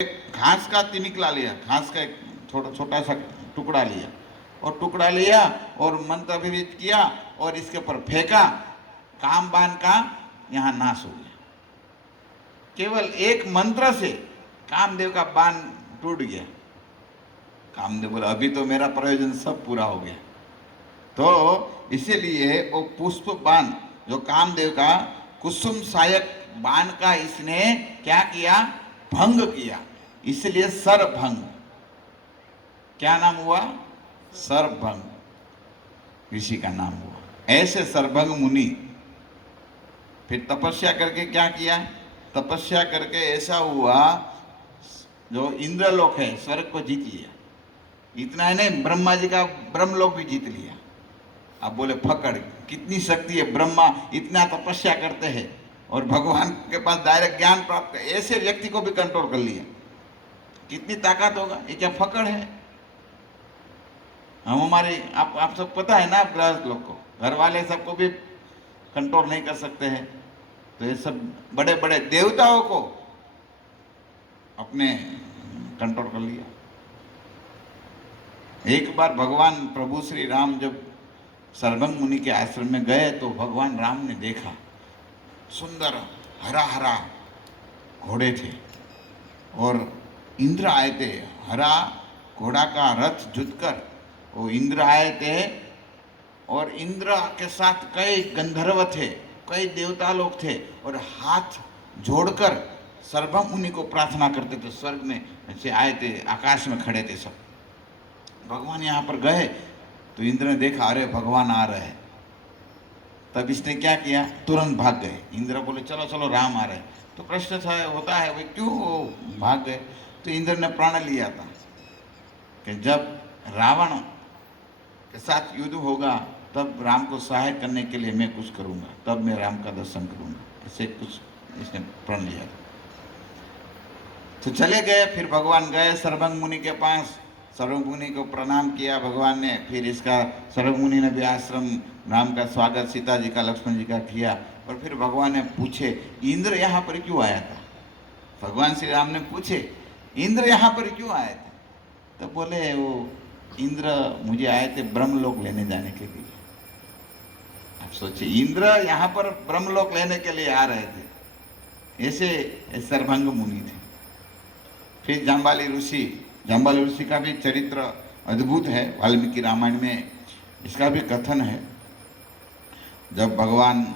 घास का तिनिकला लिया, घास का एक छोटा सा टुकड़ा लिया और टुकड़ा लिया और मंत्र अभिवित किया और इसके ऊपर फेंका, कामबान का यहाँ नाश हो गया। केवल एक मंत्र से कामदेव का बाण टूट गया। कामदेव बोला अभी तो मेरा प्रयोजन सब पूरा हो गया। तो इसीलिए वो पुष्प बाण जो कामदेव का कुसुम सायक बाण का इसने क्या किया, भंग किया, इसलिए सरभंग। क्या नाम हुआ? सरभंग ऋषि का नाम हुआ। ऐसे सरभंग मुनि फिर तपस्या करके क्या किया, तपस्या करके ऐसा हुआ जो इंद्रलोक है स्वर्ग को जीत लिया। इतना ही नहीं, ब्रह्मा जी का ब्रह्मलोक भी जीत लिया। अब बोले फकड़, कितनी शक्ति है, ब्रह्मा इतना तपस्या करते हैं और भगवान के पास डायरेक्ट ज्ञान प्राप्त है, ऐसे व्यक्ति को भी कंट्रोल कर लिया। कितनी ताकत होगा, ये क्या फकड़ है? हम हमारे आप सब पता है ना, गृहस्थ लोग को, घर वाले सबको भी कंट्रोल नहीं कर सकते हैं, तो ये सब बड़े बड़े देवताओं को अपने कंट्रोल कर लिया। एक बार भगवान प्रभु श्री राम जब सरभंग मुनि के आश्रम में गए तो भगवान राम ने देखा सुंदर हरा हरा घोड़े थे और इंद्र आए थे। हरा घोड़ा का रथ जुतकर वो इंद्र आए थे और इंद्र के साथ कई गंधर्व थे, कई देवता लोग थे और हाथ जोड़कर सरभंग मुनि को प्रार्थना करते थे। स्वर्ग में से आए थे, आकाश में खड़े थे सब। भगवान यहाँ पर गए तो इंद्र ने देखा अरे भगवान आ रहे हैं, तब इसने क्या किया, तुरंत भाग गए। इंद्र बोले चलो चलो राम आ रहे हैं। तो प्रश्न होता है भाई क्यों वो भाग गए? तो इंद्र ने प्रण लिया था कि जब रावण के साथ युद्ध होगा तब राम को सहायता करने के लिए मैं कुछ करूंगा, तब मैं राम का दर्शन करूंगा, ऐसे कुछ इसने प्रण लिया था। तो चले गए, फिर भगवान गए सरभंग मुनि के पास, सरभंग मुनि को प्रणाम किया भगवान ने। फिर इसका सरभंग मुनि ने भी आश्रम राम का स्वागत सीता जी का लक्ष्मण जी का किया। और फिर भगवान ने पूछे इंद्र यहाँ पर क्यों आया था? भगवान श्री राम ने पूछे इंद्र यहाँ पर क्यों आए थे? तो बोले वो इंद्र मुझे आए थे ब्रह्मलोक लेने जाने के लिए। आप सोचिए इंद्र यहाँ पर ब्रह्मलोक लेने के लिए आ रहे थे, ऐसे सरभंग मुनि थे। फिर जाम्बाली ऋषि का भी चरित्र अद्भुत है, वाल्मीकि रामायण में इसका भी कथन है। जब भगवान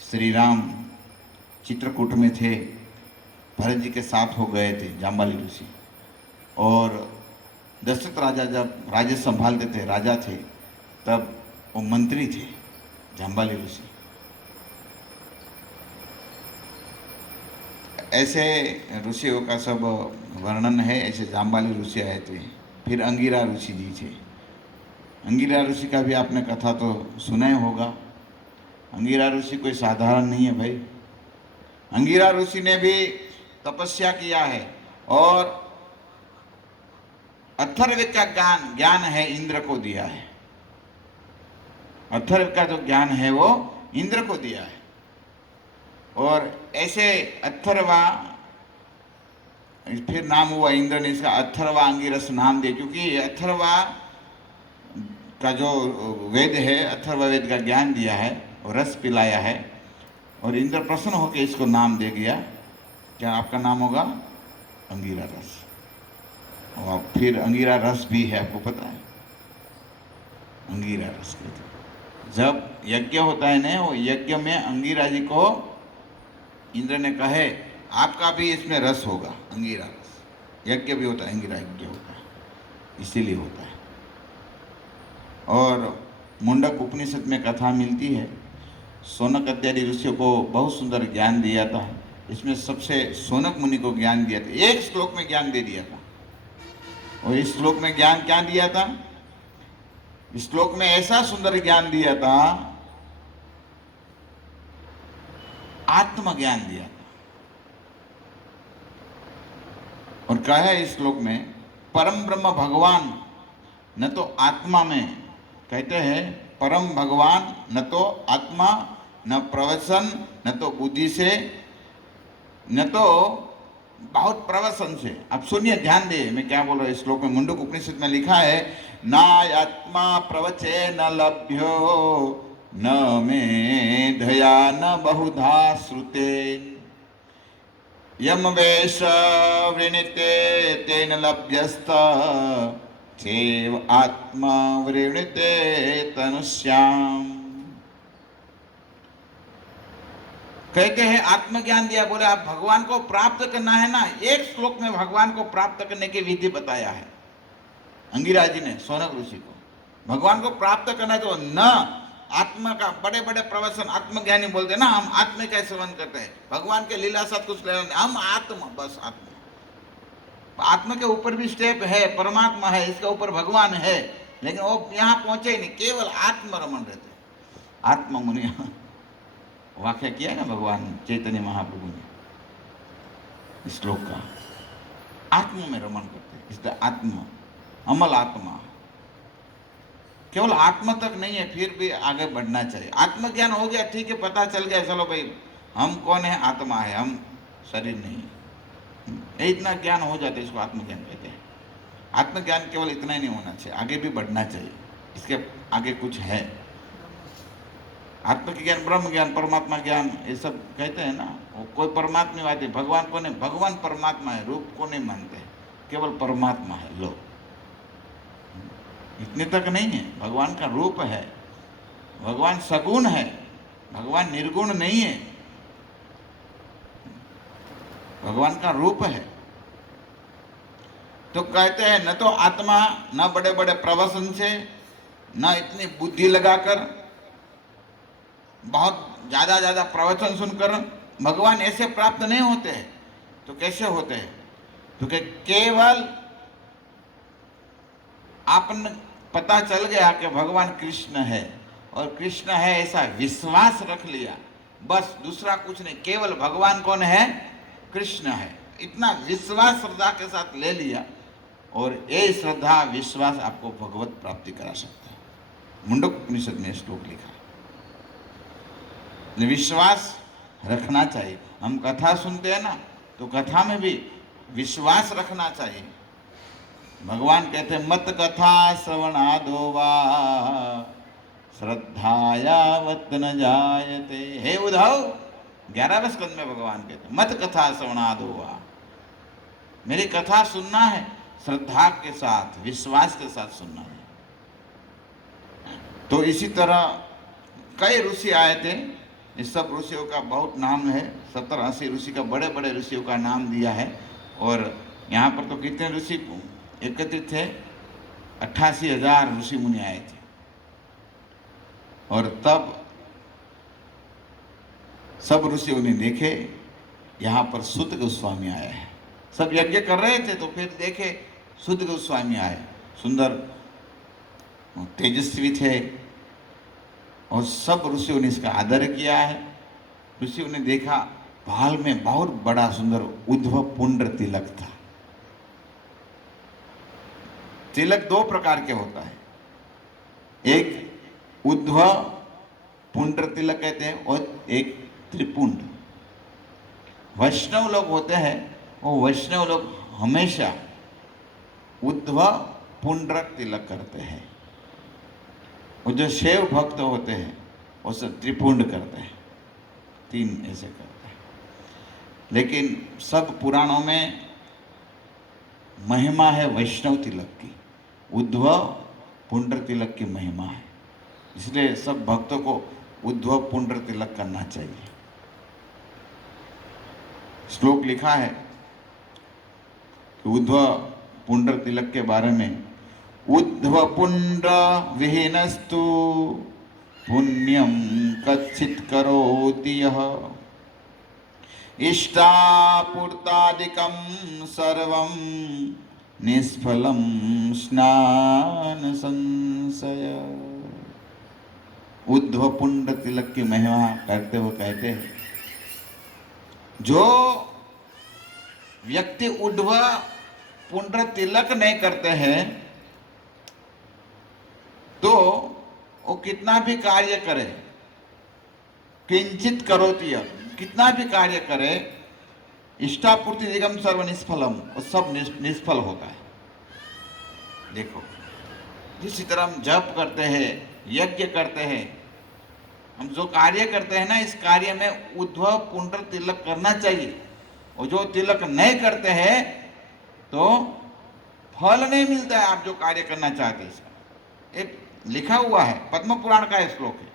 श्री राम चित्रकूट में थे, भरत जी के साथ हो गए थे जाम्बाली ऋषि, और दशरथ राजा जब राज्य संभालते थे, राजा थे, तब वो मंत्री थे जाम्बाली ऋषि। ऐसे ऋषियों का सब वर्णन है, ऐसे जाम्बाली ऋषि आए थे। फिर अंगिरा ऋषि जी थे। अंगिरा ऋषि का भी आपने कथा तो सुना ही होगा। अंगिरा ऋषि कोई साधारण नहीं है भाई। अंगिरा ऋषि ने भी तपस्या किया है और अथर्व का ज्ञान है इंद्र को दिया है। अथर्व का जो ज्ञान है वो इंद्र को दिया है। और ऐसे अथर्वा फिर नाम हुआ, इंद्र ने इसका अथर्वा अंगिरस नाम दिया, क्योंकि अथर्वा का जो वेद है, अथर्वा वेद का ज्ञान दिया है और रस पिलाया है, और इंद्र प्रसन्न होकर इसको नाम दे गया। क्या आपका नाम होगा? अंगिरा रस। और फिर अंगिरा रस भी है, आपको पता है अंगिरा रस कहते। जब यज्ञ होता है ना, वो यज्ञ में अंगिरा जी को इंद्र ने कहे आपका भी इसमें रस होगा, अंगिरा रस। यज्ञ भी होता है, अंगिरा यज्ञ होता है, इसीलिए होता है। और मुंडक उपनिषद में कथा मिलती है, सोनक इत्यादि ऋषियों को बहुत सुंदर ज्ञान दिया था। इसमें सबसे सोनक मुनि को ज्ञान दिया था, एक श्लोक में ज्ञान दे दिया था। और इस श्लोक में ज्ञान क्या दिया था? इस श्लोक में ऐसा सुंदर ज्ञान दिया था, आत्मज्ञान दिया था। और कहा है इस श्लोक में, परम ब्रह्म भगवान न तो आत्मा में, कहते हैं परम भगवान न तो आत्मा, न प्रवचन, न तो बुद्धि से, न तो बहुत प्रवसन से। आप सुनिए, ध्यान दिए मैं क्या बोल रहा हूँ। इस श्लोक में मुंडक उपनिषद में लिखा है, नायात्मा प्रवचे न लभ्यो न मेधया न बहुधा श्रुते यम वेश वृणीते तेन लभ्यस्त चैव आत्मा वृणीते तनुष्याम। कहते हैं आत्मज्ञान दिया, बोले आप भगवान को प्राप्त करना है ना, एक श्लोक में भगवान को प्राप्त करने की विधि बताया है अंगिरा जी ने सौनक ऋषि को। भगवान को प्राप्त करना है तो न आत्मा का, बड़े बड़े प्रवचन आत्मज्ञानी बोलते हैं ना, हम आत्मा का सेवन करते हैं, भगवान के लीला साथ कुछ लेना नहीं, हम आत्मा, बस आत्मा। आत्मा के ऊपर भी स्टेप है, परमात्मा है, इसके ऊपर भगवान है, लेकिन वो यहाँ पहुंचे ही नहीं, केवल आत्मरमण रहते। आत्मा मुनि वाक्य किया है ना भगवान चैतन्य महाप्रभु ने इस श्लोक का, आत्मा में रमण करते, इसलिए आत्मा, अमल आत्मा, केवल आत्मा तक नहीं है, फिर भी आगे बढ़ना चाहिए। आत्मज्ञान हो गया, ठीक है, पता चल गया, चलो भाई हम कौन है, आत्मा है, हम शरीर नहीं है, इतना ज्ञान हो जाता है, इसको आत्मज्ञान कहते हैं। आत्मज्ञान केवल इतना ही नहीं होना चाहिए, आगे भी बढ़ना चाहिए, इसके आगे कुछ है। आत्म ज्ञान, ब्रह्म ज्ञान, परमात्मा ज्ञान, ये सब कहते हैं ना, वो कोई परमात्मा बात है, भगवान को नहीं, भगवान परमात्मा है, रूप को नहीं मानते, केवल परमात्मा है, लो इतने तक नहीं है। भगवान का रूप है, भगवान सगुण है, भगवान निर्गुण नहीं है, भगवान का रूप है। तो कहते हैं न तो आत्मा, न बड़े बड़े प्रवचन से, न इतनी बुद्धि लगाकर, बहुत ज्यादा ज्यादा प्रवचन सुनकर भगवान ऐसे प्राप्त नहीं होते हैं। तो कैसे होते हैं? तो केवल आपने पता चल गया कि भगवान कृष्ण है, और कृष्ण है ऐसा विश्वास रख लिया, बस दूसरा कुछ नहीं, केवल भगवान कौन है, कृष्ण है, इतना विश्वास श्रद्धा के साथ ले लिया, और ये श्रद्धा विश्वास आपको भगवत प्राप्ति करा सकता है। मुंडक उपनिषद में श्लोक लिखा है, विश्वास रखना चाहिए। हम कथा सुनते हैं ना, तो कथा में भी विश्वास रखना चाहिए। भगवान कहते हैं मत कथा श्रवणादो वा श्रद्धायावत न जायते। हे उद्धव, 11वें स्कंद में भगवान कहते हैं मत कथा श्रवणादो वा, मेरी कथा सुनना है श्रद्धा के साथ, विश्वास के साथ सुनना है। तो इसी तरह कई ऋषि आए थे, इस सब ऋषियों का बहुत नाम है, 70-80 ऋषि का, बड़े बड़े ऋषियों का नाम दिया है। और यहाँ पर तो कितने ऋषि एकत्रित थे, 88,000 ऋषि मुनि आए थे। और तब सब ऋषियों ने देखे यहाँ पर सुत गोस्वामी आए हैं, सब यज्ञ कर रहे थे, तो फिर देखे सुत गोस्वामी आए, सुंदर तेजस्वी थे, और सब ऋषियों ने इसका आदर किया है। ऋषियों ने देखा भाल में बहुत बड़ा सुंदर उद्धव पुंड्र तिलक था। तिलक 2 प्रकार के होता है, एक उद्धव पुंड्र तिलक कहते हैं, और एक त्रिपुंड। वैष्णव लोग होते हैं, वो वैष्णव लोग हमेशा उद्धव पुंड्र तिलक करते हैं, और जो शैव भक्त होते हैं वो सब त्रिपुंड करते हैं, 3 ऐसे करते हैं। लेकिन सब पुराणों में महिमा है वैष्णव तिलक की, उद्धव पुंड्र तिलक की महिमा है, इसलिए सब भक्तों को उद्धव पुंड्र तिलक करना चाहिए। श्लोक लिखा है कि उद्धव पुंड्र तिलक के बारे में, उद्धव पुंड्र विहीनस्तु पुण्यम कच्चित् करोति यः इष्टापूर्तादिकं सर्वं निष्फलं स्नान संशय। उद्धव पुंड्र तिलक की महिमा करते हुए कहते हैं, जो व्यक्ति उद्धव पुंड्र तिलक नहीं करते हैं, तो वो कितना भी कार्य करे, किंचित करोति, कितना भी कार्य करे, इष्टापूर्ति दिगम सर्व निष्फलम, वो सब निष्फल होता है। देखो, जिस तरह हम जप करते हैं, यज्ञ करते हैं, हम जो कार्य करते हैं ना, इस कार्य में उद्धव पुंड्र तिलक करना चाहिए। और जो तिलक नहीं करते हैं तो फल नहीं मिलता है। आप जो कार्य करना चाहते हैं, इसका एक लिखा हुआ है, पद्म पुराण का श्लोक है,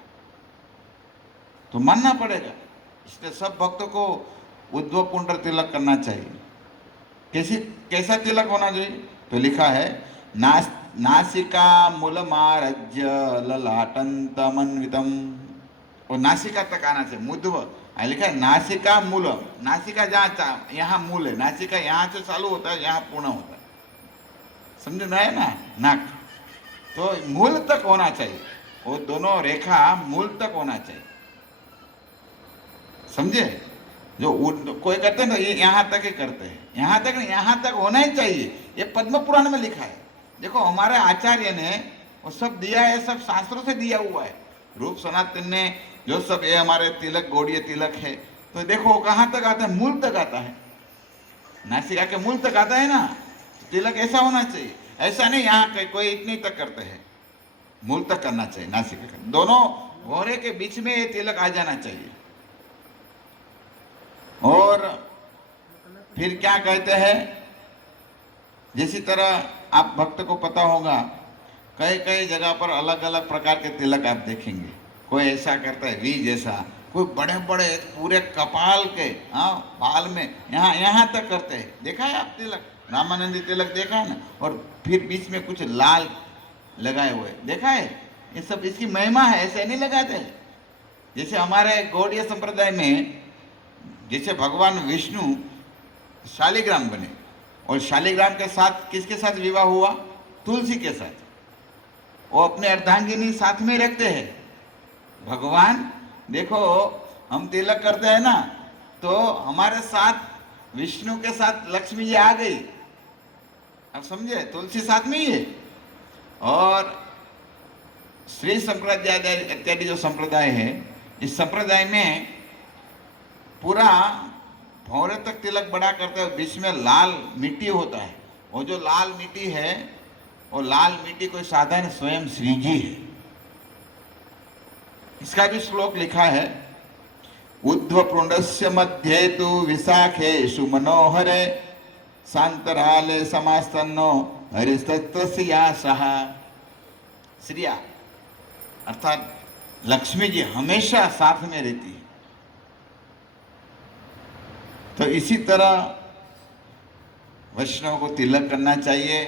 तो मानना पड़ेगा। इसलिए सब भक्तों को उद्धव पुंड्र तिलक करना चाहिए। कैसा तिलक होना चाहिए? तो लिखा है, नासिका मूलमारज्य ललाटंतमन्वितम। और नासिका तक आना चाहिए, मुद्व लिखा है नासिका मूल। नासिका जहाँ यहाँ मूल है, नासिका यहाँ से चालू होता है, यहाँ पूर्ण होता है, समझ में है ना, नाक। तो मूल तक होना चाहिए, वो दोनों रेखा मूल तक होना चाहिए, समझे? जो कोई करते हैं ना, ये यहाँ तक ही करते हैं, यहाँ तक नहीं, यहाँ तक होना ही चाहिए। ये पद्म पुराण में लिखा है। देखो, हमारे आचार्य ने वो सब दिया है, सब शास्त्रों से दिया हुआ है। रूप सनातन ने जो सब, ये हमारे तिलक गौड़ीय तिलक है, तो देखो कहाँ तक आता है, मूल तक आता है, नासिका के मूल तक आता है ना। तिलक ऐसा होना चाहिए, ऐसा नहीं यहाँ कोई इतनी तक करते हैं, मूल तक करना चाहिए। नासिका का दोनों भौरे के बीच में ये तिलक आ जाना चाहिए। और फिर क्या कहते हैं, जिसी तरह आप भक्त को पता होगा, कई कई जगह पर अलग अलग प्रकार के तिलक आप देखेंगे। कोई ऐसा करता है वी जैसा, कोई बड़े बड़े पूरे कपाल के, हाँ, बाल में यहाँ यहाँ तक करते हैं। देखा है आप तिलक, रामानंदी तिलक देखा है ना। और फिर बीच में कुछ लाल लगाए हुए देखा है। ये सब इसकी महिमा है, ऐसे नहीं लगाते। जैसे हमारे गौड़ीय संप्रदाय में, जैसे भगवान विष्णु शालिग्राम बने, और शालिग्राम के साथ किसके साथ विवाह हुआ? तुलसी के साथ। वो अपने अर्धांगिनी साथ में रखते हैं। भगवान देखो, हम तिलक करते हैं ना, तो हमारे साथ विष्णु के साथ लक्ष्मी जी आ गई, आप समझे, तुलसी साथ में ही है। और श्री संप्रदाय इत्यादि जो संप्रदाय है, इस संप्रदाय में पूरा भौरे तक तिलक बड़ा करते हैं, बीच में लाल मिट्टी होता है। वो जो लाल मिट्टी है, वो लाल मिट्टी कोई साधारण स्वयं श्री जी है। इसका भी श्लोक लिखा है, उद्धव पुंडस्य मध्ये तु विशाखेषु मनोहरे शांतराले समास्तन्नो हरिस्तस्यासः। श्रिया अर्थात लक्ष्मी जी हमेशा साथ में रहती है। तो इसी तरह वैष्णव को तिलक करना चाहिए।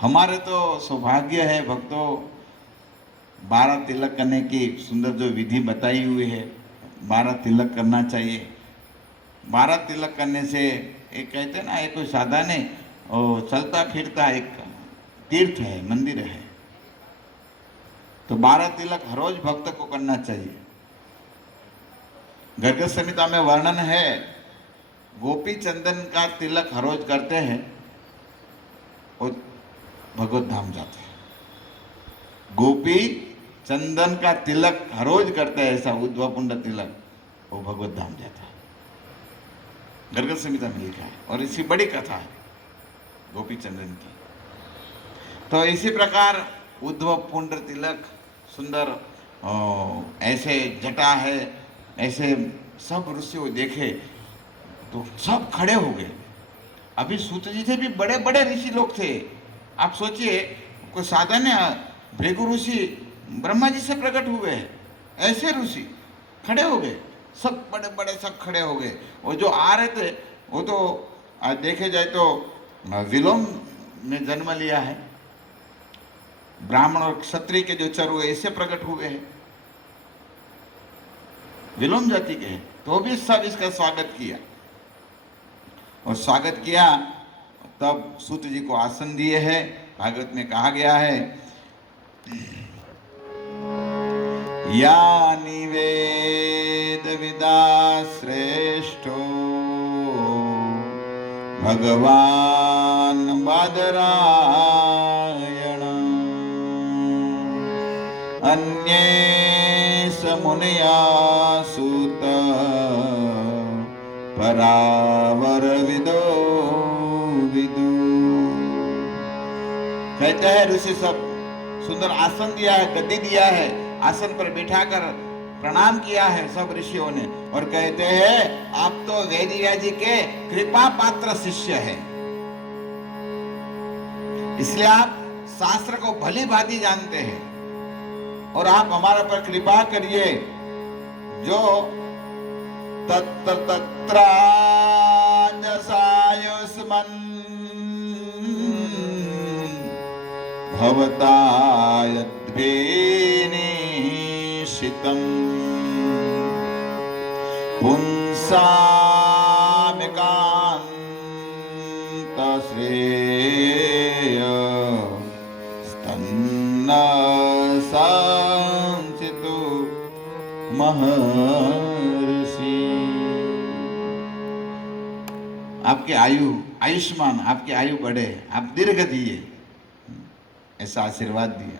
हमारे तो सौभाग्य है भक्तों, 12 तिलक करने की सुंदर जो विधि बताई हुई है, 12 तिलक करना चाहिए। 12 तिलक करने से, एक कहते हैं ना, एक कोई सादा नहीं, और चलता फिरता एक तीर्थ है, मंदिर है। तो 12 तिलक हर रोज भक्त को करना चाहिए। गर्ग संहिता में वर्णन है, गोपी चंदन का तिलक हर रोज करते हैं और भगवत धाम जाते हैं। गोपी चंदन का तिलक हर रोज करते हैं, ऐसा उद्धव पुंड तिलक, वो भगवत धाम जाता है। गर्ग संहिता में लिखा है, और इसकी बड़ी कथा है गोपी चंदन की। तो इसी प्रकार उद्धव पुंड तिलक सुंदर, ऐसे जटा है, ऐसे सब ऋषि देखे तो सब खड़े हो गए। अभी सूत जी से भी बड़े बड़े ऋषि लोग थे। आप सोचिए, कोई साधारण भृगु ऋषि ब्रह्मा जी से प्रकट हुए हैं, ऐसे ऋषि खड़े हो गए, सब बड़े बड़े सब खड़े हो गए। और जो आ रहे थे वो तो देखे जाए तो विलोम ने जन्म लिया है, ब्राह्मण और क्षत्रिय के जो चरु है इससे प्रकट हुए हैं, विलोम जाति के हैं। तो भी सब इसका स्वागत किया, और स्वागत किया तब सूत जी को आसन दिए हैं। भागवत में कहा गया है, या निवेद विदा श्रेष्ठो भगवान बादरायण अन्ये समुनया सूत वरावर विदो विदु। कहते हैं ऋषि सब सुंदर आसन दिया है, गद्दी दिया है, आसन पर बिठाकर प्रणाम किया है सब ऋषियों ने, और कहते हैं आप तो वेदव्यास जी के कृपा पात्र शिष्य हैं, इसलिए आप शास्त्र को भली भांति जानते हैं और आप हमारे पर कृपा करिए। जो तत्र तत्रान्यसायुष्मन् भवता यद्वेनिशितं पुंसामिकान्तश्रेय स्तन्न संचितो महर्षि। आपकी आयु आयुष्मान, आपकी आयु बढ़े, आप दीर्घ जिए, ऐसा आशीर्वाद दिया।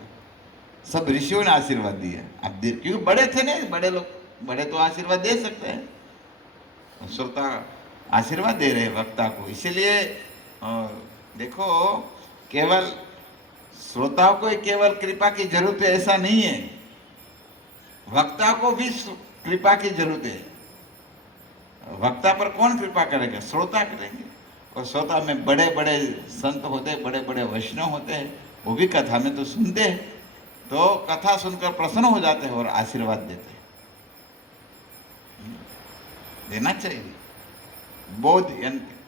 सब ऋषियों ने आशीर्वाद दिया। आप क्योंकि बड़े थे ना, बड़े लोग, बड़े तो आशीर्वाद दे सकते हैं, श्रोता आशीर्वाद दे रहे वक्ता को। इसीलिए देखो, केवल श्रोताओं को केवल कृपा की जरूरत है ऐसा नहीं है, वक्ता को भी कृपा की जरूरत है। वक्ता पर कौन कृपा करेगा? श्रोता करेंगे। और श्रोता में बड़े बड़े संत होते हैं, बड़े बड़े वैष्णव होते हैं, वो भी कथा में तो सुनते हैं, तो कथा सुनकर प्रसन्न हो जाते हैं और आशीर्वाद देते हैं। देना चाहिए, बोध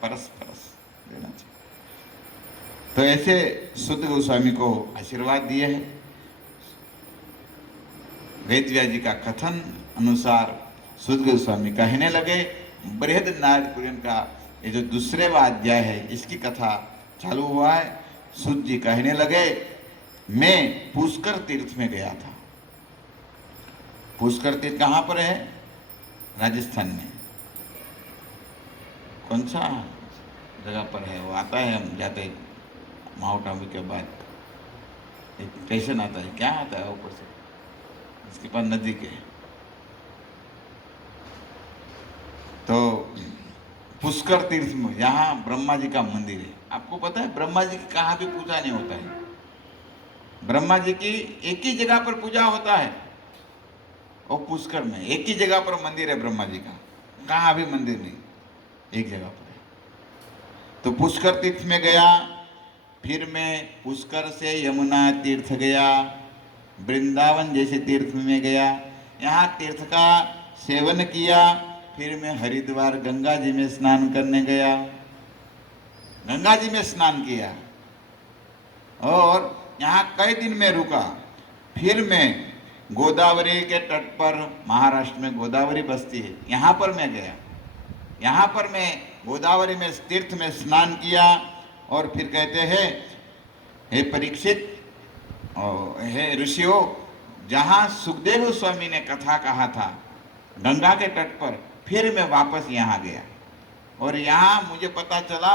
परस्पर देना चाहिए। तो ऐसे शुद्ध गोस्वामी को आशीर्वाद दिए हैं। वेदव्यास जी का कथन अनुसार शुद्ध गोस्वामी कहने लगे, बृहदनाथ पुराण का ये जो दूसरे अध्याय है इसकी कथा चालू हुआ है। शुद्ध जी कहने लगे, मैं पुष्कर तीर्थ में गया था। पुष्कर तीर्थ कहाँ पर है? राजस्थान में। कौन सा जगह पर है? वो आता है, हम जाते माउंट आबू के बाद एक स्टेशन आता है, क्या आता है ऊपर से, इसके पास नदी के। तो पुष्कर तीर्थ में, यहाँ ब्रह्मा जी का मंदिर है। आपको पता है ब्रह्मा जी की कहाँ भी पूजा नहीं होता है। ब्रह्मा जी की एक ही जगह पर पूजा होता है, और पुष्कर में एक ही जगह पर मंदिर है ब्रह्मा जी का, कहाँ भी मंदिर नहीं, एक जगह पर है। तो पुष्कर तीर्थ में गया, फिर मैं पुष्कर से यमुना तीर्थ गया, वृंदावन जैसे तीर्थ में गया, यहाँ तीर्थ का सेवन किया। फिर मैं हरिद्वार गंगा जी में स्नान करने गया, गंगा जी में स्नान किया, और यहाँ कई दिन में रुका। फिर मैं गोदावरी के तट पर, महाराष्ट्र में गोदावरी बसती है, यहाँ पर मैं गया। यहाँ पर मैं गोदावरी में तीर्थ में स्नान किया, और फिर कहते हैं, हे परीक्षित और हे ऋषियों, जहाँ सुखदेव गोस्वामी ने कथा कहा था गंगा के तट पर, फिर मैं वापस यहाँ गया, और यहाँ मुझे पता चला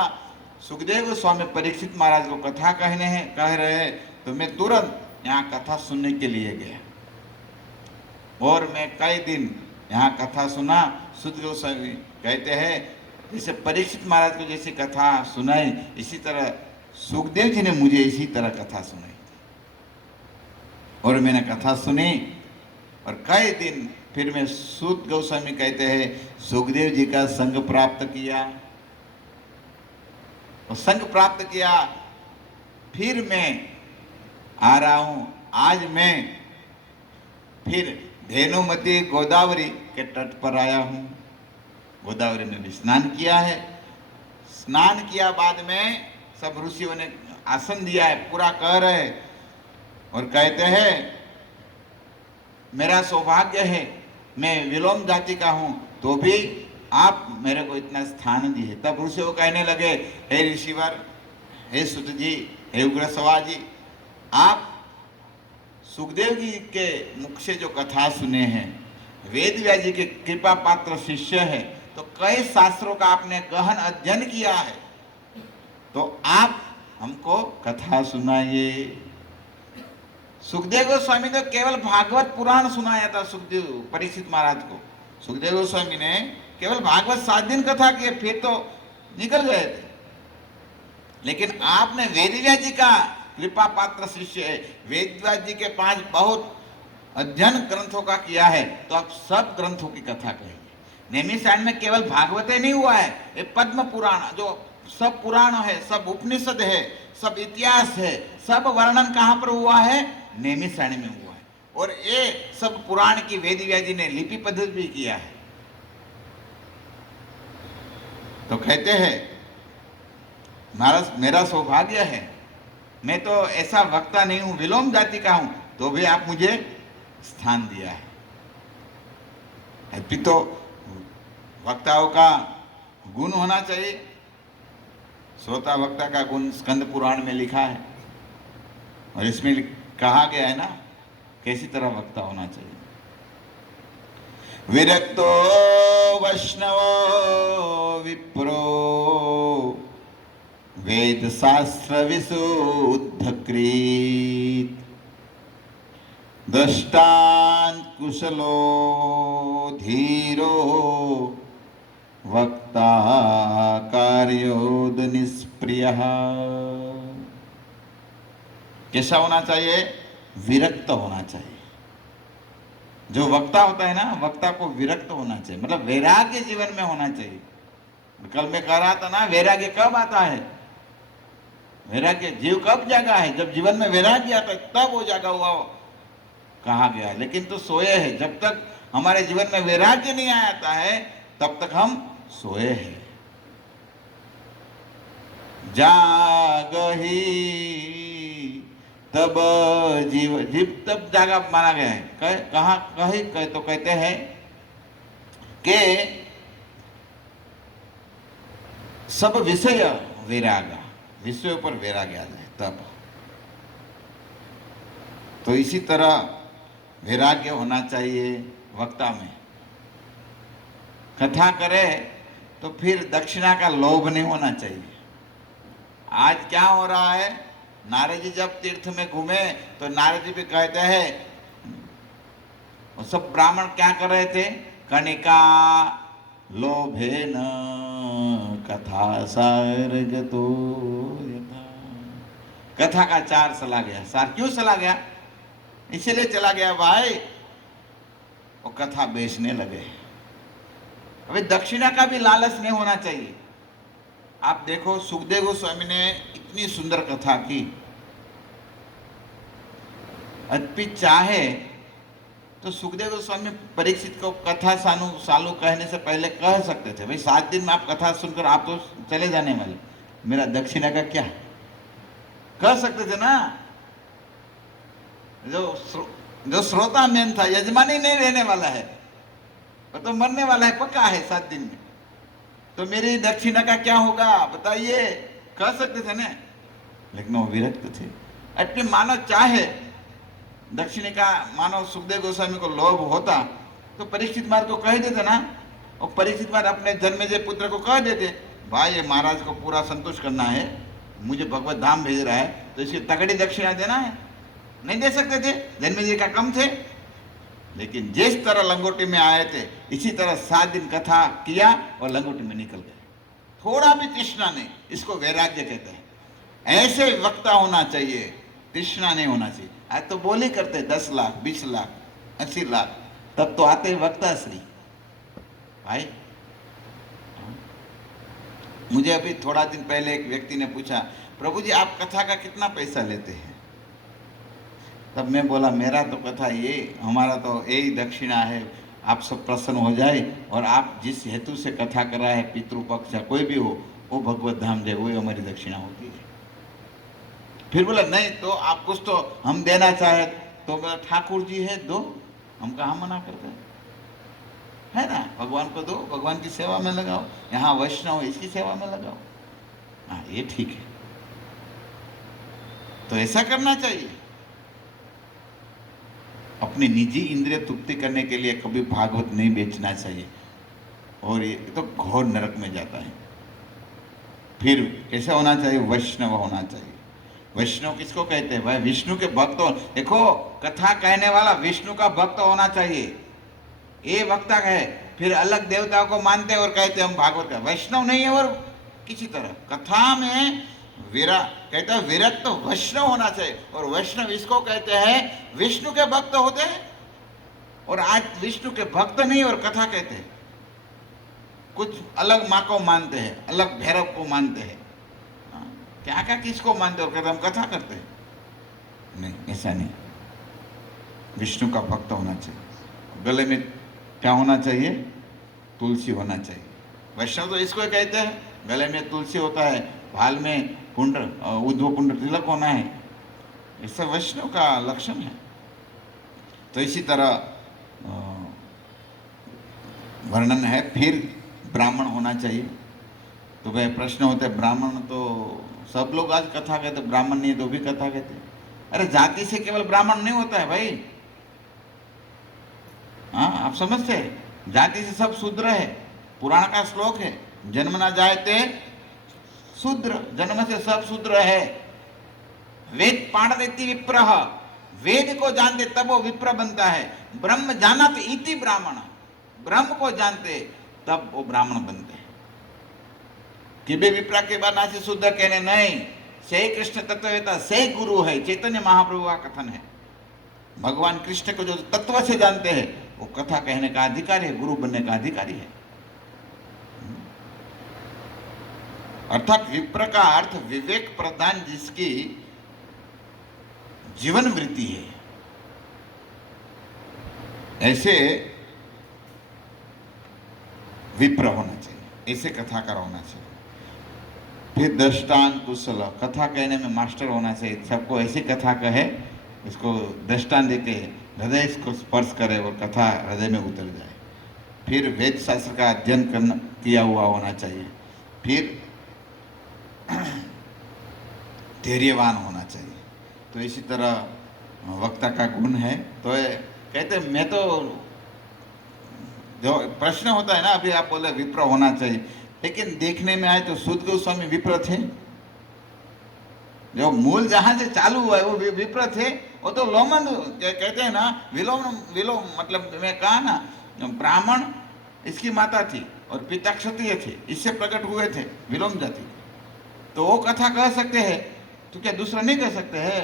सुखदेव गोस्वामी परीक्षित महाराज को कथा कह रहे हैं, तो मैं तुरंत यहाँ कथा सुनने के लिए गया, और मैं कई दिन यहाँ कथा सुना। सुखदेव गोस्वामी कहते हैं, जैसे परीक्षित महाराज को जैसी कथा सुनाई, इसी तरह सुखदेव जी ने मुझे इसी तरह कथा सुनाई, और मैंने कथा सुनी, और कई दिन फिर मैं सूत गोस्वामी कहते हैं सुखदेव जी का संग प्राप्त किया, और संग प्राप्त किया। फिर मैं आ रहा हूँ, आज मैं फिर धेनुमती गोदावरी के तट पर आया हूँ। गोदावरी में भी स्नान किया है। स्नान किया बाद में सब ऋषियों ने आसन दिया है, पूरा कह रहे, और कहते हैं मेरा सौभाग्य है, मैं विलोम जाति का हूँ, तो भी आप मेरे को इतना स्थान दिए। तब ऋषियों कहने लगे, हे ऋषिवर, हे सुत जी, हे उग्रसवा जी, आप सुखदेव जी के मुख से जो कथा सुने हैं, वेदव्यास जी के कृपा पात्र शिष्य है, तो कई शास्त्रों का आपने गहन अध्ययन किया है, तो आप हमको कथा सुनाइए। सुखदेव गोस्वामी ने केवल भागवत पुराण सुनाया था सुखदेव परीक्षित महाराज को। सुखदेव गोस्वामी ने केवल भागवत 7 दिन कथा किए, फिर तो निकल गए थे। लेकिन आपने वेदव्यास जी का कृपा पात्र शिष्य है, वेदव्यास जी के 5 बहुत अध्ययन ग्रंथों का किया है, तो आप सब ग्रंथों की कथा कहिए। नैमिषारण्य में केवल भागवत नहीं हुआ है, ये पद्म पुराण, जो सब पुराण है, सब उपनिषद है, सब इतिहास है, सब वर्णन कहाँ पर हुआ है? नैमिषारण्य में हुआ है। और ये सब पुराण की वेदव्यास जी ने लिपि पद्धति भी किया है। तो कहते हैं मेरा सौभाग्य है, मैं तो ऐसा वक्ता नहीं हूं, विलोम जाति का हूं, तो भी आप मुझे स्थान दिया है। अभी तो वक्ताओं का गुण होना चाहिए। श्रोता वक्ता का गुण स्कंद पुराण में लिखा है, और इसमें कहा गया है ना कैसी तरह वक्ता होना चाहिए। विरक्तो वैष्णवो विप्रो वेद शास्त्र विशुद्धकृत दृष्टान कुशलो धीरो वक्ता कार्योद निष्प्रियः। कैसा होना चाहिए? विरक्त होना चाहिए। जो वक्ता होता है ना, वक्ता को विरक्त होना चाहिए, मतलब वैराग्य जीवन में होना चाहिए। कल मैं कह रहा था ना, वैराग्य कब आता है? वैराग्य जीव कब जागा है? जब जीवन में वैराग्य आता है तब वो जागा हुआ कहा गया है। लेकिन तो सोए है, जब तक हमारे जीवन में वैराग्य नहीं आता है तब तक हम सोए हैं। जागही तब जीव तब जागा माना गया है। कहाँ कही तो कहते हैं कि सब विषय वैरागा, विषयों पर वैराग्य आ जाए तब। तो इसी तरह वैराग्य होना चाहिए वक्ता में। कथा करे तो फिर दक्षिणा का लोभ नहीं होना चाहिए। आज क्या हो रहा है, नारद जी जब तीर्थ में घूमे तो नारद जी भी कहते हैं, वो सब ब्राह्मण क्या कर रहे थे? कणिका लोभेन कथा सारगतो यथा। कथा का चार चला गया। सार क्यों चला गया? इसलिए चला गया भाई, वो कथा बेचने लगे। अभी दक्षिणा का भी लालच नहीं होना चाहिए। आप देखो सुखदेव गोस्वामी ने इतनी सुंदर कथा की, यदि चाहे तो सुखदेव गोस्वामी परीक्षित को कथा सालू कहने से पहले कह सकते थे, भाई 7 दिन में आप कथा सुनकर आप तो चले जाने वाले, मेरा दक्षिणा का क्या? कह सकते थे ना। जो श्रोता मेन था, यजमानी नहीं रहने वाला है, वो तो मरने वाला है, पक्का है 7 दिन में, तो मेरी दक्षिणा का क्या होगा बताइए? कह सकते थे ना। लेकिन वो विरक्त थे। अपने मानव चाहे दक्षिणा का, मानव सुखदेव गोस्वामी को लोभ होता तो परीक्षित महाराज को कह देते ना। और परीक्षित महाराज अपने जन्मेजय पुत्र को कह देते, भाई ये महाराज को पूरा संतुष्ट करना है, मुझे भगवत धाम भेज रहा है, तो इसकी तगड़ी दक्षिणा देना है। नहीं दे सकते थे, जन्मेजय का कम थे। लेकिन जिस तरह लंगोटी में आए थे, इसी तरह 7 दिन कथा किया और लंगोटी में निकल गए। थोड़ा भी तृष्णा नहीं, इसको वैराग्य कहते हैं। ऐसे वक्ता होना चाहिए, तृष्णा नहीं होना चाहिए। आज तो बोली करते 10 लाख 20 लाख 80 लाख, तब तो आते वक्ता श्री भाई। मुझे अभी थोड़ा दिन पहले एक व्यक्ति ने पूछा, प्रभु जी आप कथा का कितना पैसा लेते हैं? तब मैं बोला, मेरा तो कथा ये, हमारा तो यही दक्षिणा है, आप सब प्रसन्न हो जाए और आप जिस हेतु से कथा कर रहा है, पितृपक्ष या कोई भी हो, वो भगवत धाम जाए, वही हमारी दक्षिणा होती है। फिर बोला नहीं तो आप कुछ तो हम देना चाहे तो बोला ठाकुर जी है दो, हम कहाँ मना करते है ना। भगवान को दो, भगवान की सेवा में लगाओ, यहाँ वैष्णव इसकी सेवा में लगाओ। हाँ ये ठीक है, तो ऐसा करना चाहिए। अपनी निजी इंद्रिय तृप्ति करने के लिए कभी भागवत नहीं बेचना चाहिए, और ये तो घोर नरक में जाता है। फिर कैसा होना चाहिए? वैष्णव होना चाहिए। वैष्णव किसको कहते हैं भाई? विष्णु के भक्त हो। देखो कथा कहने वाला विष्णु का भक्त होना चाहिए। ये वक्ता है। फिर अलग देवताओं को मानते हैं और कहते हैं हम भागवत का वैष्णव नहीं है। और किसी तरह कथा में विरा कहते हैं विरक्त तो वैष्णव होना चाहिए। और वैष्णव इसको कहते हैं विष्णु के भक्त होते हैं। और आज विष्णु के भक्त नहीं और कथा कहते हैं। कुछ अलग माँ को मानते हैं, अलग भैरव को मानते हैं, क्या क्या किसको मानते और कहते हम कथा करते हैं। नहीं, ऐसा नहीं। विष्णु का भक्त होना चाहिए। गले में क्या होना चाहिए? तुलसी होना चाहिए। वैष्णव तो इसको कहते हैं, गले में तुलसी होता है, भाल में पुंड उद्धव पुंड तिलक होना है। ऐसा वैष्णव का लक्षण है। तो इसी तरह वर्णन है। फिर ब्राह्मण होना चाहिए। तो वह प्रश्न होते हैं, ब्राह्मण तो सब लोग आज कथा कहते, ब्राह्मण नहीं है तो भी कथा कहते। अरे जाति से केवल ब्राह्मण नहीं होता है भाई। हाँ, आप समझते हैं? जाति से सब शूद्र है। पुराण का श्लोक है, जन्म ना जायते शूद्र, जन्म से सब शूद्र है। वेद पाणदेति विप्रह, वेद को जानते तब वो विप्र बनता है। ब्रह्म जानत इति ब्राह्मण, ब्रह्म को जानते तब वो ब्राह्मण बनते हैं। कि भी विप्रा के बाद ना से शुद्ध कहने नहीं, से कृष्ण तत्ववेता से गुरु है। चैतन्य महाप्रभु का कथन है। भगवान कृष्ण को जो तत्व से जानते हैं वो कथा कहने का अधिकारी है, गुरु बनने का अधिकारी है। अर्थात विप्र का अर्थ विवेक प्रधान जिसकी जीवन वृत्ति है, ऐसे विप्र होना चाहिए, ऐसे कथाकार होना चाहिए। फिर दृष्टांत कुशल, कथा कहने में मास्टर होना चाहिए। सबको ऐसी कथा कहे, इसको दृष्टांत देके हृदय को स्पर्श करे और कथा हृदय में उतर जाए। फिर वेद शास्त्र का अध्ययन करना किया हुआ होना चाहिए। फिर धैर्यवान होना चाहिए। तो इसी तरह वक्ता का गुण है। तो कहते मैं तो, जो प्रश्न होता है ना, अभी आप बोले विप्र होना चाहिए, लेकिन देखने में आए तो सूत गोस्वामी विप्र थे। जो मूल जहां से चालू हुआ है वो विप्र थे। वो तो लोमन कहते हैं ना, विलोम विलोम मतलब मैं कहा ना, ब्राह्मण इसकी माता थी और पिता क्षत्रिय थे, इससे प्रकट हुए थे विलोम जाति। तो वो कथा कह सकते हैं, तो क्या दूसरा नहीं कह सकते हैं?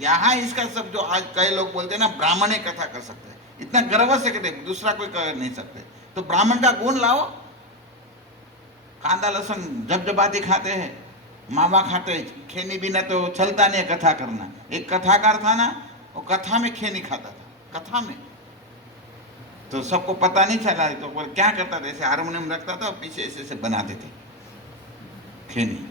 यहाँ इसका सब जो आज कई लोग बोलते हैं ना, ब्राह्मण ही कथा कर सकते हैं, इतना गर्व से कहते, दूसरा कोई कर नहीं सकते। तो ब्राह्मण का गुण लाओ। कांदा लहसुन जब जबाती खाते हैं, मावा खाते हैं, खेनी बिना तो चलता नहीं कथा करना। एक कथाकार था ना, वो कथा में खेनी खाता था, कथा में। तो सबको पता नहीं चला, तो क्या करता था, ऐसे हारमोनियम रखता था, पीछे ऐसे ऐसे बनाते थे खेनी।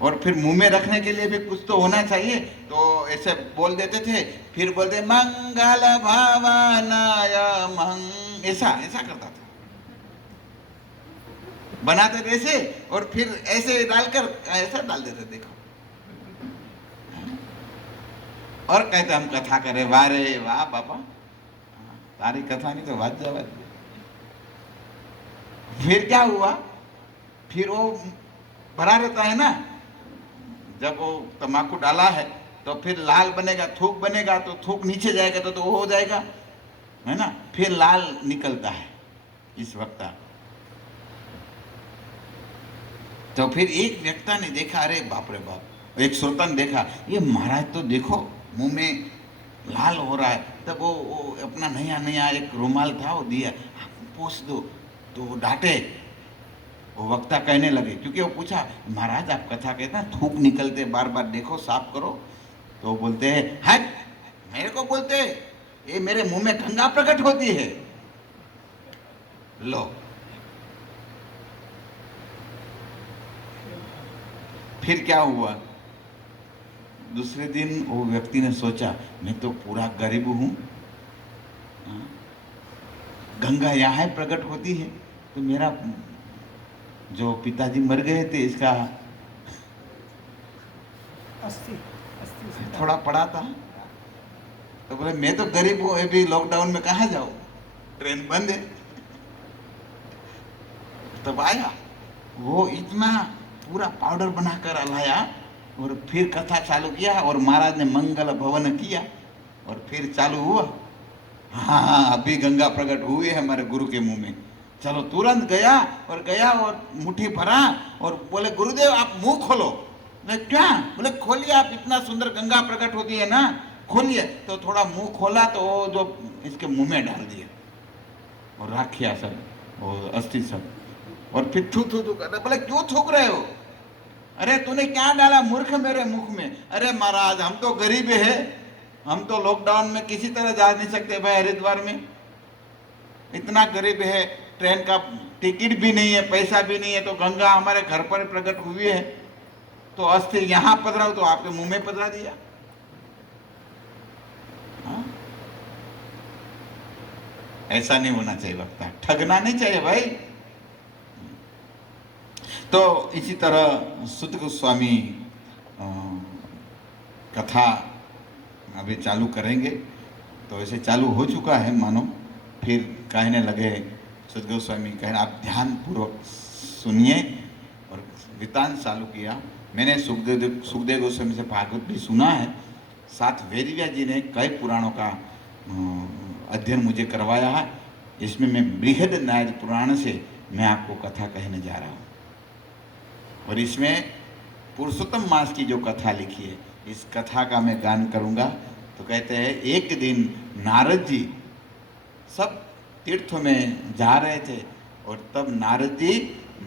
और फिर मुंह में रखने के लिए भी कुछ तो होना चाहिए, तो ऐसे बोल देते थे। फिर बोलते मंगल भावनाय ऐसा ऐसा करता था, बनाते थे ऐसे, और फिर ऐसे डालकर ऐसा डाल देते, देखो। और कहते हम कथा करें, वाह रे वाह बाबा, तारी कथा नहीं तो वाद जावा। फिर क्या हुआ? फिर वो भरा रहता है ना, जब वो तम्बाकू डाला है तो फिर लाल बनेगा, थूक बनेगा, तो थूक नीचे जाएगा तो वो हो जाएगा, है ना। फिर लाल निकलता है इस वक्त। तो फिर एक व्यक्ता ने देखा, अरे बाप रे बाप, एक श्रोता ने देखा, ये महाराज तो देखो मुंह में लाल हो रहा है। तब वो अपना नया नया एक रुमाल था, वो दिया, पोंछ दो। तो वो डांटे, वो वक्ता कहने लगे, क्योंकि वो पूछा, महाराज आप कथा कहते हैं थूक निकलते, बार बार देखो, साफ करो। तो वो बोलते हैं, हट, मेरे को बोलते, ये मेरे मुंह में गंगा प्रकट होती है। लो, फिर क्या हुआ? दूसरे दिन वो व्यक्ति ने सोचा, मैं तो पूरा गरीब हूं, गंगा यहाँ प्रकट होती है, तो मेरा जो पिताजी मर गए थे इसका अस्थि थोड़ा पड़ा था। तो बोले मैं तो गरीब हूँ, अभी लॉकडाउन में कहाँ जाऊँ, ट्रेन बंद है। तब आया वो, इतना पूरा पाउडर बनाकर लाया और फिर कथा चालू किया, और महाराज ने मंगल भवन किया और फिर चालू हुआ। हाँ हाँ, अभी गंगा प्रकट हुई है हमारे गुरु के मुंह में। चलो, तुरंत गया और मुट्ठी भरा और बोले गुरुदेव आप मुंह खोलो। बोले क्या? बोले खोलिए, आप इतना सुंदर गंगा प्रकट होती है ना, खोलिए। तो थोड़ा मुंह खोला तो वो जो इसके मुंह में डाल दिया और राखिया सब, वो अस्थि सब, और फिर थू थू थू कर रहे। बोले क्यों थूक रहे हो? अरे तूने क्या डाला मूर्ख मेरे मुख में? अरे महाराज हम तो गरीब है, हम तो लॉकडाउन में किसी तरह जा नहीं सकते भाई हरिद्वार में, इतना गरीब है, ट्रेन का टिकट भी नहीं है, पैसा भी नहीं है, तो गंगा हमारे घर पर प्रकट हुई है, तो अस्थि यहाँ पधराओ तो आपके मुंह में पधरा दिया। हाँ? ऐसा नहीं होना चाहिए वक्ता, ठगना नहीं चाहिए भाई। तो इसी तरह सुत गोस्वामी कथा अभी चालू करेंगे। तो ऐसे चालू हो चुका है मानो, फिर कहने लगे सुत गोस्वामी, कहने आप ध्यान पूर्वक सुनिए, और वृत्तांत चालू किया। मैंने सुखदेव गोस्वामी से भागवत भी सुना है, साथ वेदव्यास जी ने कई पुराणों का अध्ययन मुझे करवाया है। इसमें मैं बृहद नारद पुराण से मैं आपको कथा कहने जा रहा हूँ, और इसमें पुरुषोत्तम मास की जो कथा लिखी है, इस कथा का मैं गान करूँगा। तो कहते हैं एक दिन नारद जी सब तीर्थों में जा रहे थे, और तब नारद जी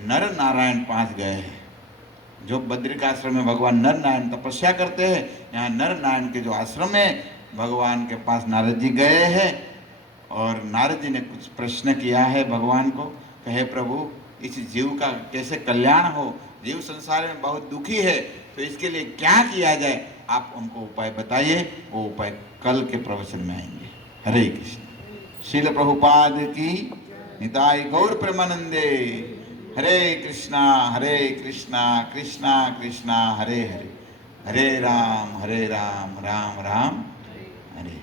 नर नारायण पास गए हैं। जो बद्रिकाश्रम में भगवान नर नारायण तपस्या करते हैं, यहाँ नर नारायण के जो आश्रम है, भगवान के पास नारद जी गए हैं, और नारद जी ने कुछ प्रश्न किया है भगवान को। कहे प्रभु इस जीव का कैसे कल्याण हो, जीव संसार में बहुत दुखी है, तो इसके लिए क्या किया जाए, आप हमको उपाय बताइए। वो उपाय कल के प्रवचन में आएंगे। हरे कृष्ण। श्रील प्रभुपाद की निताई गौर प्रेमानंदे। हरे कृष्णा कृष्णा कृष्णा हरे हरे, हरे राम राम राम हरे हरे।